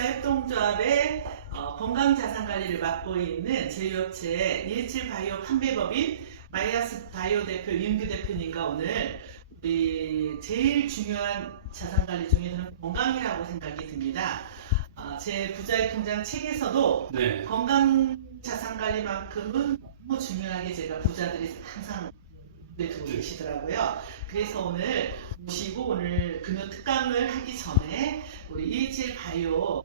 부자협동조합의 건강자산관리를 맡고 있는 제휴업체 EH바이오 판매법인 마이아스 바이오 대표 윤규 대표님과 오늘 우리 제일 중요한 자산관리 중에서는 건강이라고 생각이 듭니다. 제 부자협통장 책에서도 네. 건강 자산관리만큼은 너무 중요하게 제가 부자들이 항상 두고 계시더라고요. 그래서 오늘 모시고 오늘 금요 특강을 하기 전에 우리 EH바이오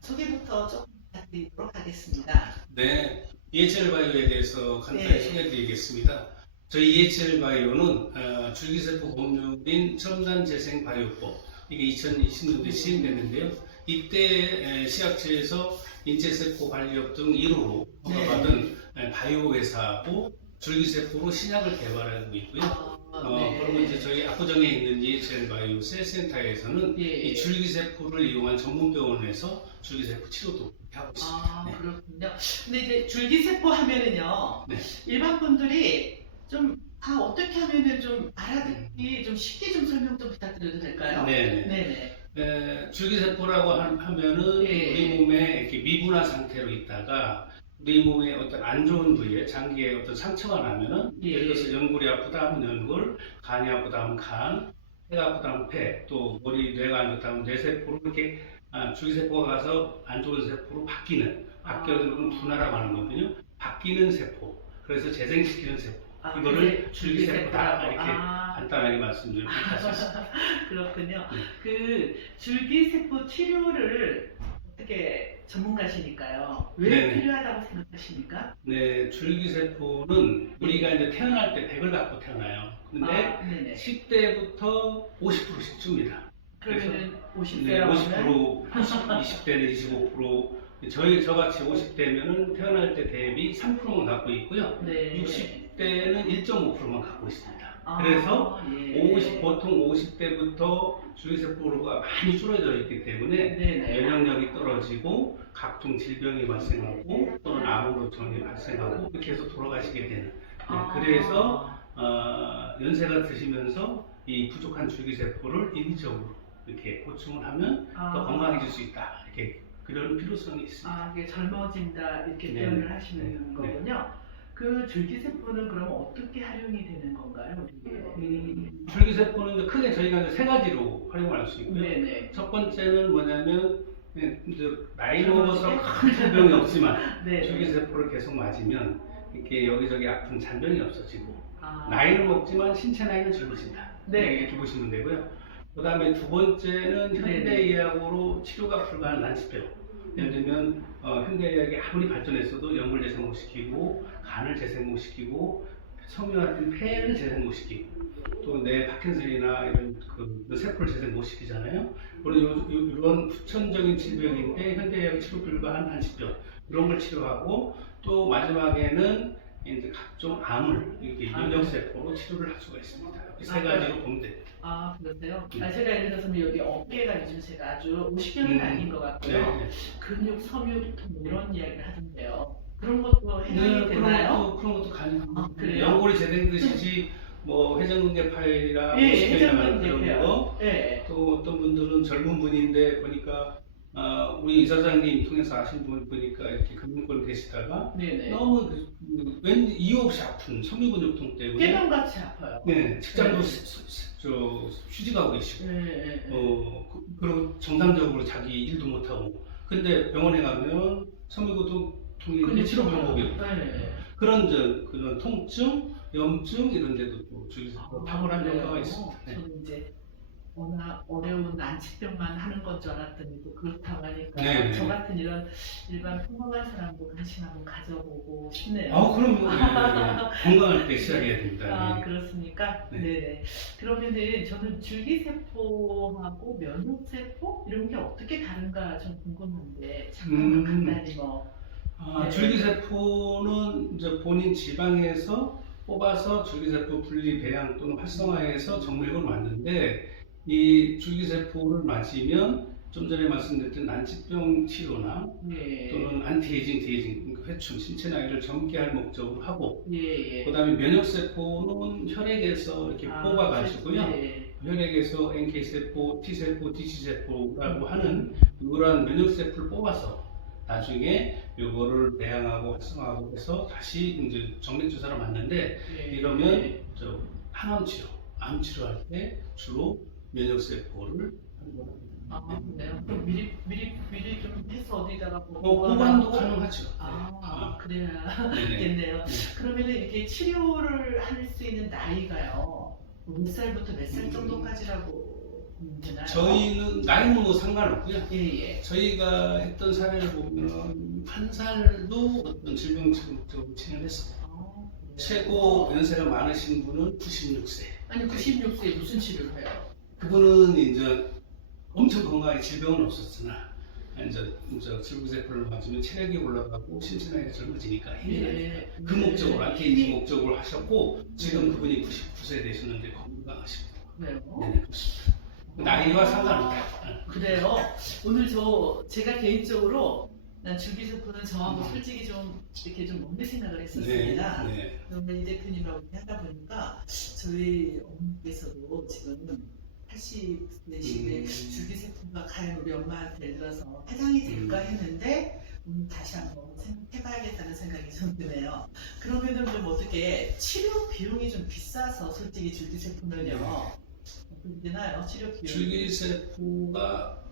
소개부터 조금 부탁드리도록 하겠습니다. 네, EH바이오에 대해서 간단히 소개해드리겠습니다. 저희 EH바이오는 줄기세포 공유인 첨단 재생 바이오법, 이게 2020년도에 시행됐는데요. 이때 시약처에서 인체세포 관리업 등 1호로 허가받은 바이오 회사고 줄기세포로 신약을 개발하고 있고요. 그리고 이제 저희 압구정에 있는 EH바이오 셀센터에서는 이 줄기세포를 이용한 전문병원에서 줄기세포 치료도 하고 있습니다. 네. 그렇군요. 근데 이제 줄기세포 하면은요, 네. 일반 분들이 좀 어떻게 하면은 좀 알아듣기 좀 쉽게 좀 설명 좀 부탁드려도 될까요? 네네. 줄기세포라고 하면은 우리 몸에 이렇게 미분화 상태로 있다가 우리 몸에 어떤 안 좋은 부위에 장기에 어떤 상처가 나면은 예를 들어서 연골이 아프다 하면 연골, 간이 아프다 하면 간, 폐가 아프다 하면 폐, 또 머리, 뇌가 안 좋다 하면 뇌세포로 이렇게 줄기세포가 가서 안 좋은 세포로 바뀌는 분화라고 하는 거거든요. 바뀌는 세포, 그래서 재생시키는 세포, 이거를 줄기세포다 이렇게 간단하게 말씀드릴 수 있습니다. 그렇군요. 그 줄기세포 치료를 어떻게 전문가시니까요. 왜 필요하다고 생각하십니까? 네, 줄기세포는 우리가 이제 태어날 때 100을 갖고 태어나요. 근데 10대부터 50%씩 줍니다. 그러면은 50대라고 네, 50%, 20대는 25%, 저같이 50대면은 태어날 때 대비 3%만 갖고 있고요. 60대는 1.5%만 갖고 있습니다. 그래서 보통 50대부터 줄기세포가 많이 줄어져 있기 때문에 면역력이 떨어지고 각종 질병이 발생하고 또는 암으로 전이 발생하고 이렇게 해서 돌아가시게 되는. 그래서 연세가 드시면서 이 부족한 줄기세포를 인위적으로 이렇게 보충을 하면 더 건강해질 수 있다. 이렇게 그런 필요성이 있습니다. 이게 젊어진다 이렇게 표현을 하시는 거군요. 그 줄기세포는 그럼 어떻게 활용이 되는 건가요? 줄기세포는 크게 저희가 이제 세 가지로 활용할 수 있고요. 첫 번째는 뭐냐면 이제 나이 먹어서 큰 질병이 없지만 줄기세포를 계속 맞으면 이렇게 여기저기 아픈 잔병이 없어지고 나이는 먹지만 신체 나이는 젊어진다. 이렇게 보시면 되고요. 그 다음에 두 번째는 현대의학으로 치료가 불가한 난치병. 예를 들면 현대의학이 아무리 발전했어도 연골 재생 못 시키고 간을 재생 못 시키고 섬유화된 폐를 재생 못 시키고 또 뇌 파킨슨이나 이런 그 세포를 재생 못 시키잖아요. 이런 후천적인 질병인데 현대의학 치료 불가한 난치병 이런 걸 치료하고 또 마지막에는 이제 각종 암을 이렇게 면역세포로 치료를 할 수가 있습니다. 이 세 가지로 보면 됩니다. 그러세요? 제가 예를 들어서 여기 어깨가 요즘 제가 아주 50년은 아닌 것 같고요. 근육, 섬유, 이런 이야기를 하던데요. 그런 것도 해당이 되나요? 그런 것도 가능합니다. 그래요? 연골이 재생되시지 뭐 회전근개파이나 그런 거. 또 어떤 분들은 젊은 분인데 보니까 우리 의사장님 통해서 아신 분 보니까 이렇게 근육골 계시다가 너무 왠 이유 없이 아픈 섬유근육통 때문에 폐렴같이 아파요. 직장도 휴직하고 계시고 그리고 정상적으로 자기 일도 못하고 근데 병원에 가면 섬유근육통이 치료 방법이 없고 그런 통증, 염증 이런 데도 또 줄기세포 탁월한 효과가 있습니다. 저는 이제 워낙 어려운 난치병만 하는 건 줄 알았더니 또 그렇다고 하니까 저 같은 이런 일반 평범한 사람도 관심 한번 가져보고 싶네요. 그럼 건강할 때 시작해야 됩니다. 그렇습니까? 그러면은 저는 줄기세포하고 면역세포 이런 게 어떻게 다른가 좀 궁금한데 잠깐만 간단히 줄기세포는 이제 본인 지방에서 뽑아서 줄기세포 분리 배양 또는 활성화해서 정맥을 만드는데 이 줄기세포를 맞으면 좀 전에 말씀드렸던 난치병 치료나 또는 안티에이징, 디에이징, 회춘, 신체 나이를 젊게 할 목적으로 하고 그 다음에 면역세포는 혈액에서 이렇게 뽑아가지고요. 혈액에서 NK세포, T세포, T세포라고 하는 이러한 면역세포를 뽑아서 나중에 이거를 배양하고 활성화하고 해서 다시 이제 정맥주사를 맞는데 이러면 저 항암 치료, 암 치료할 때 주로 면역세포를 하는 겁니다. 아, 그래요? 그럼 미리 좀 해서 어디다가 보관도 가능하죠. 그래야겠네요. 그러면 이렇게 치료를 할 수 있는 나이가요? 몇 살부터 몇 살 정도까지라고 되나요? 저희는 나이는 뭐 상관없고요. 저희가 했던 사례를 보면 한 살도 어떤 질병 치료적으로 진행했어요. 최고 연세가 많으신 분은 96세. 아니 96세에 무슨 치료를 해요? 그분은 이제 엄청 건강하게 질병은 없었으나 이제 줄기세포를 맞으면 체력이 올라가고 신체 나이가 젊어지니까 힘이 나니까 그 목적으로 안티에이징 목적으로 하셨고 지금 그분이 99세 되셨는데 건강하십니다. 네, 그렇습니다. 나이와 상관없다. 그래요? 오늘 제가 개인적으로 난 줄기세포는 저하고 솔직히 좀 이렇게 좀 먼 생각을 했었습니다. 그런데 이 대표님하고 이렇게 하다 보니까 저희 어머니께서도 지금 80대신에 줄기세포가 과연 우리 엄마한테 들어서 해당이 될까 했는데 다시 한번 생각해봐야겠다는 생각이 좀 드네요. 그러면은 좀 어떻게 치료 비용이 좀 비싸서 솔직히 줄기세포는요. 어떻게 되나요? 치료 비용? 줄기세포가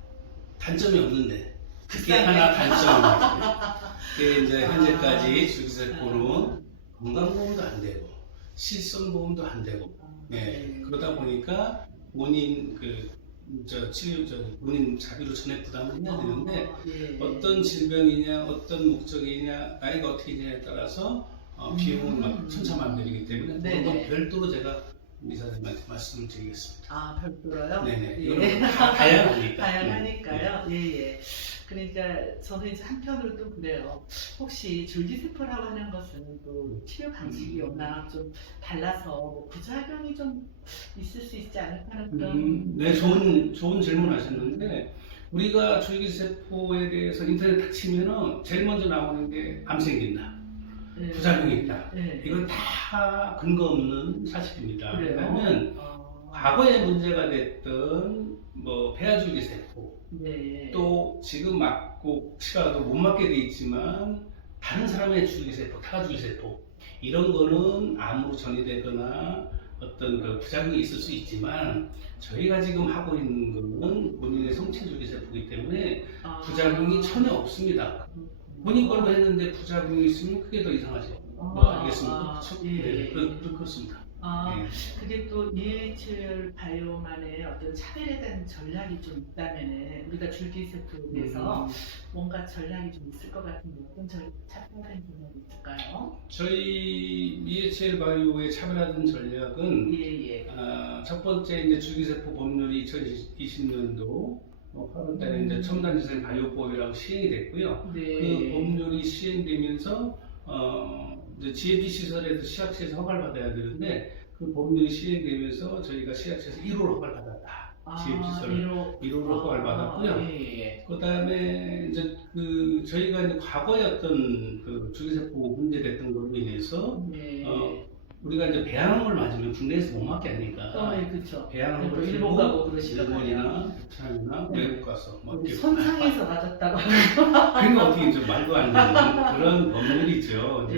단점이 없는데 그게 하나 단점입니다. 그게 이제 현재까지 줄기세포는 건강보험도 안 되고 실손보험도 안 되고 그러다 보니까 본인 본인 자비로 전액 부담을 해야 되는데 어떤 질병이냐 어떤 목적이냐 나이가 어떻게 되냐에 따라서 비용은 막 천차만별이기 때문에 그런 건 별도로 제가 이사님한테 말씀을 드리겠습니다. 아, 별도로요? 네네. 이건 다 다양하니까. 다양하니까요. 그러니까 저는 이제 한편으로 또 그래요. 혹시 줄기세포라고 하는 것은 또 치료 방식이 워낙 좀 달라서 뭐 부작용이 좀 있을 수 있지 않을까 하는 그런. 네, 좋은 질문 하셨는데 우리가 줄기세포에 대해서 인터넷 딱 치면은 제일 먼저 나오는 게 암 생긴다. 부작용이 있다. 이건 다 근거 없는 사실입니다. 왜냐하면 과거에 문제가 됐던 뭐 배아줄기세포 또 지금 맞고 혹시라도 못 맞게 돼 있지만 다른 사람의 줄기세포, 타가줄기세포 이런 거는 암으로 전이되거나 어떤 그 부작용이 있을 수 있지만 저희가 지금 하고 있는 거는 본인의 성체줄기세포이기 때문에 부작용이 전혀 없습니다. 본인 걸로 했는데 부작용이 있으면 그게 더 이상하죠. 알겠습니까? 그렇습니다. 그게 또 EHR 바이오만의 어떤 차별에 대한 전략이 좀 있다면은 우리가 줄기세포에 대해서 뭔가 전략이 좀 있을 것 같은데 어떤 차별화된 전략이 있을까요? 저희 EHR 바이오의 차별화된 전략은 첫 번째 이제 줄기세포 법률이 2020년도 8월달에 이제 첨단위생 바이오법이라고 시행이 됐고요. 그 법률이 시행되면서 이제 GMP 시설에서 시약처에서 허가를 받아야 되는데 그 법률이 시행되면서 저희가 시약처에서 1호로 허가를 받았다. GMP 시설 1호로 허가를 받았고요. 그 다음에 이제 저희가 이제 과거에 어떤 그 줄기세포 문제됐던 걸로 인해서 우리가 이제 배양을 맞으면 국내에서 못 맞게 하니까 그렇죠. 배양을 또 일본 가고 그러시거든요. 일본이나 베트남이나 외국 가서 선상에서 맞았다고 그러니까 어떻게 좀 말도 안 되는 그런 법률이죠.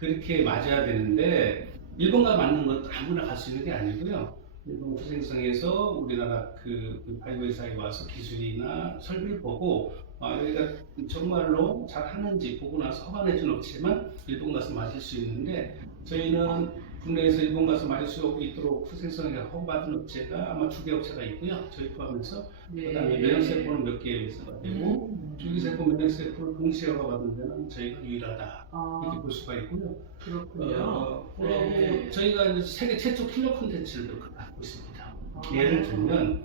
그렇게 맞아야 되는데 일본 가 맞는 것도 아무나 갈 수 있는 게 아니고요. 일본 후생성에서 우리나라 그 바이오 회사에 와서 기술이나 설비를 보고 여기가 정말로 잘 하는지 보고 나서 허가 내준 업체만 일본 가서 맞을 수 있는데 저희는 국내에서 일본 가서 맞을 수 있도록 후생성에 허가받은 업체가 아마 2개 업체가 있고요. 저희 포함해서 그다음에 면역세포는 몇 개 회사가 되고 줄기세포 면역세포를 동시에 허가받은 데는 저희가 유일하다 이렇게 볼 수가 있고요. 그렇군요. 그리고 저희가 이제 세계 최초 킬러 콘텐츠를 갖고 있습니다. 예를 들면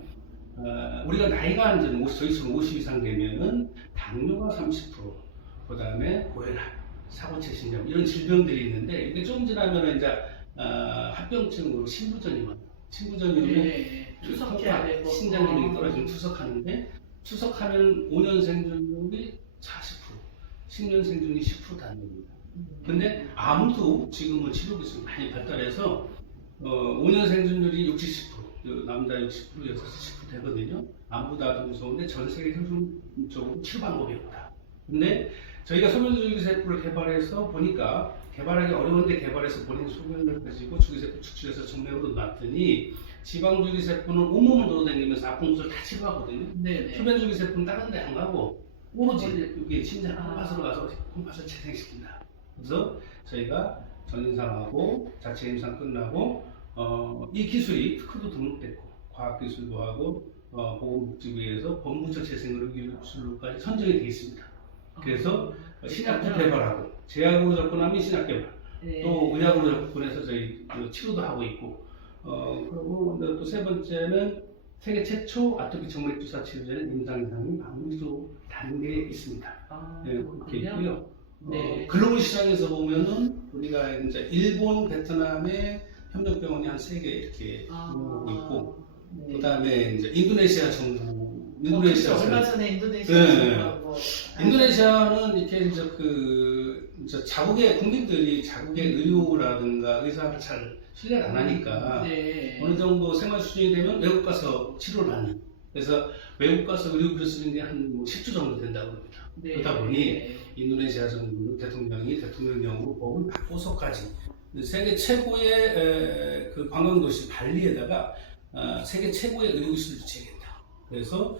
우리가 나이가 이제 저희처럼 50 이상 되면은 당뇨가 30%, 그 다음에 고혈압, 사고체 신장 이런 질병들이 있는데 이게 조금 지나면 이제 합병증으로 신부전이 와요. 신부전이 오면 신장 기능이 떨어지면 투석하는데 투석하면 5년 생존율이 40%, 10년 생존율이 10%도 안 됩니다. 근데 암도 지금은 치료 기술이 많이 발달해서 5년 생존율이 60, 70%. 남자 60%, 여자 70% 되거든요. 남보다도 무서운데 전 세계 혈중적으로 치료 방법이 없다. 근데 저희가 소변줄기세포를 개발해서 보니까 개발하기 어려운데 개발해서 본인 소변을 가지고 줄기세포 축출해서 정맥으로 놨더니 지방줄기세포는 온몸을 돌아다니면서 아픈 곳을 다 치료하거든요. 네네. 소변줄기세포는 다른 데 안 가고 오로지 여기 심장 콩팥으로 가서 콩팥을 재생시킨다. 그래서 저희가 전임상하고 자체 임상 끝나고 이 기술이 특허도 등록됐고 과학기술도 하고 보건복지부에서 범부처 재생의료기술로까지 선정이 되어 있습니다. 그래서 신약도 개발하고 제약으로 접근하면 신약 개발, 네. 또 의약으로 접근해서 저희 치료도 하고 있고 그리고 또 세 번째는 세계 최초 아토피 정맥 주사 치료제는 임상 이상이 방수 단계에 있습니다. 네, 그렇게 있고요. 네. 글로벌 시장에서 보면은 우리가 이제 일본, 베트남의 협력병원이 한 3개 이렇게 운영하고 있고, 네. 그다음에 이제 인도네시아 정부, 그렇죠. 얼마 전에 인도네시아하고 인도네시아는 이렇게 이제 자국의 국민들이 자국의 의료라든가 의사를 잘 신뢰를 안 하니까 네. 어느 정도 생활 수준이 되면 외국 가서 치료를 받는. 그래서 외국 가서 의료비를 쓰는 게 한 10조 정도 된다고 합니다. 네. 그러다 보니 네. 인도네시아 정부 대통령이 대통령령으로 법을 바꿔서까지 세계 최고의 그 관광도시 발리에다가 세계 최고의 의료기술을 주체하겠다. 그래서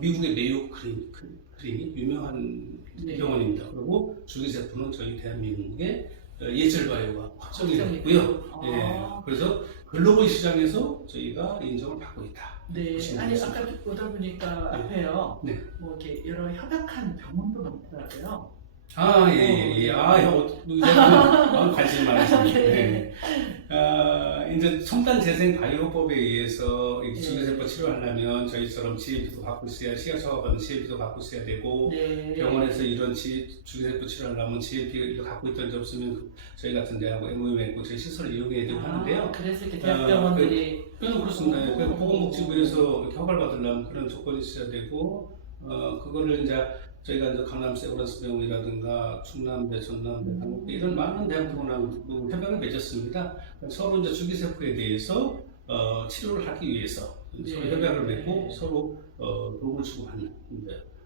미국의 메이오 클리닉 유명한 네. 병원입니다. 그리고 줄기세포는 저희 대한민국의 예절바이오가 확정이 됐고요. 그래서 글로벌 시장에서 저희가 인정을 받고 있다. 네. 아니 아까 오다 보니까 네. 앞에요. 네. 뭐 이렇게 여러 협약한 병원도 많더라고요. 예. 관심 많으시네요. 네. 이제 첨단 재생 바이오법에 의해서 이 네. 줄기세포 치료하려면 저희처럼 GMP도 갖고 있어야, 식약처가 받은 GMP도 갖고 있어야 되고, 네. 병원에서 이런 줄기세포 치료하려면 GMP를 갖고 있던 데 없으면 저희 같은 데하고 MOU 맺고 저희 시설을 이용해야 되고 하는데요. 그래서 이렇게 대학병원들이 그렇습니다. 그래서 보건복지부에서 이렇게 허가를 받으려면 그런 조건이 있어야 되고, 그거를 이제 저희가 이제 강남 세브란스 병원이라든가 충남대, 전남대, 강북대 이런 많은 대학병원하고 협약을 맺었습니다. 서로 이제 줄기세포에 대해서 치료를 하기 위해서 서로 협약을 맺고 서로 도움을 주고하는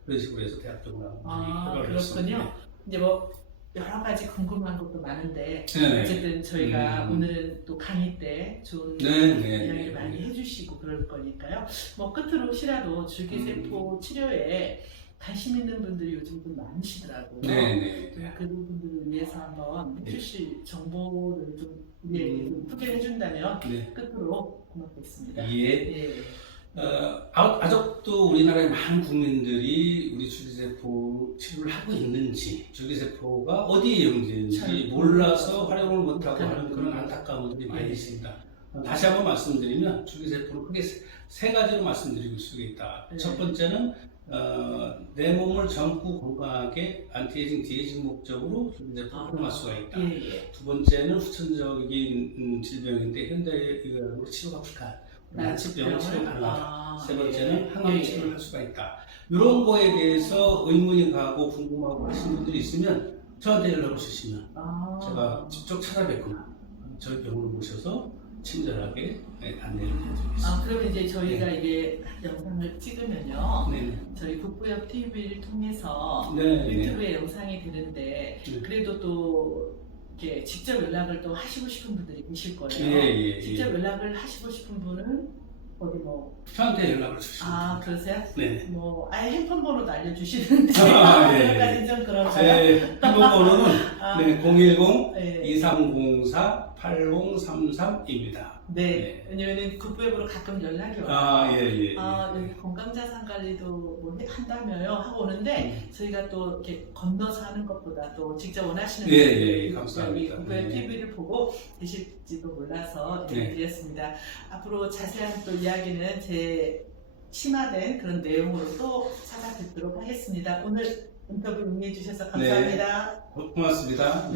그런 식으로 해서 대학병원하고 협약을 했습니다. 그렇군요. 이제 뭐 여러 가지 궁금한 것도 많은데 네. 어쨌든 저희가 오늘은 또 강의 때 좋은 이야기를 많이 해주시고 그럴 거니까요. 뭐 끝으로 혹시라도 줄기세포 치료에 관심 있는 분들이 요즘 좀 많으시더라고요. 그런 분들을 위해서 한번 해주실 정보를 좀 우리에게 좀 소개를 해준다면 끝으로 고맙겠습니다. 아직도 우리나라의 많은 국민들이 우리 줄기세포 치료를 하고 있는지, 줄기세포가 어디에 이용되는지 몰라서 활용을 못하고 하는 그런 안타까움들이 많이 있습니다. 다시 한번 말씀드리면 줄기세포는 크게 세 가지로 말씀드리고 싶습니다. 첫 번째는 내 몸을 젊고 건강하게 안티에이징, 디에이징 목적으로 줄기세포를 활용할 수가 있다. 두 번째는 후천적인 질병인데 현대의학으로 치료가 불가한 난치병 치료 가능하다. 세 번째는 항암 치료를 할 수가 있다. 이런 거에 대해서 의문이 가고 궁금하고 하시는 분들이 있으면 저한테 연락을 주시면 제가 직접 찾아뵙거나 저희 병원을 모셔서 친절하게 안내를 해드리겠습니다. 그러면 이제 저희가 이게 영상을 찍으면요. 저희 북부협 TV를 통해서 유튜브에 영상이 되는데 그래도 또 이렇게 직접 연락을 또 하시고 싶은 분들이 계실 거예요. 직접 연락을 하시고 싶은 분은 어디 뭐 저한테 연락을 주시면 그러세요? 네. 뭐 아예 핸폰 번호도 알려주시는데 그것까지는 좀 그런가요? 핸폰 번호는 010-2304-8033입니다. 왜냐면은 국부협으로 가끔 연락이 와요. 여기 건강자산관리도 뭐 한다며요 하고 오는데 저희가 또 이렇게 건너서 하는 것보다 또 직접 원하시는 감사합니다. 국부협 TV를 보고 계실지도 몰라서 드렸습니다. 앞으로 자세한 또 이야기는 제 심화된 그런 내용으로 또 찾아뵙도록 하겠습니다. 오늘 인터뷰 응해주셔서 감사합니다. 고맙습니다.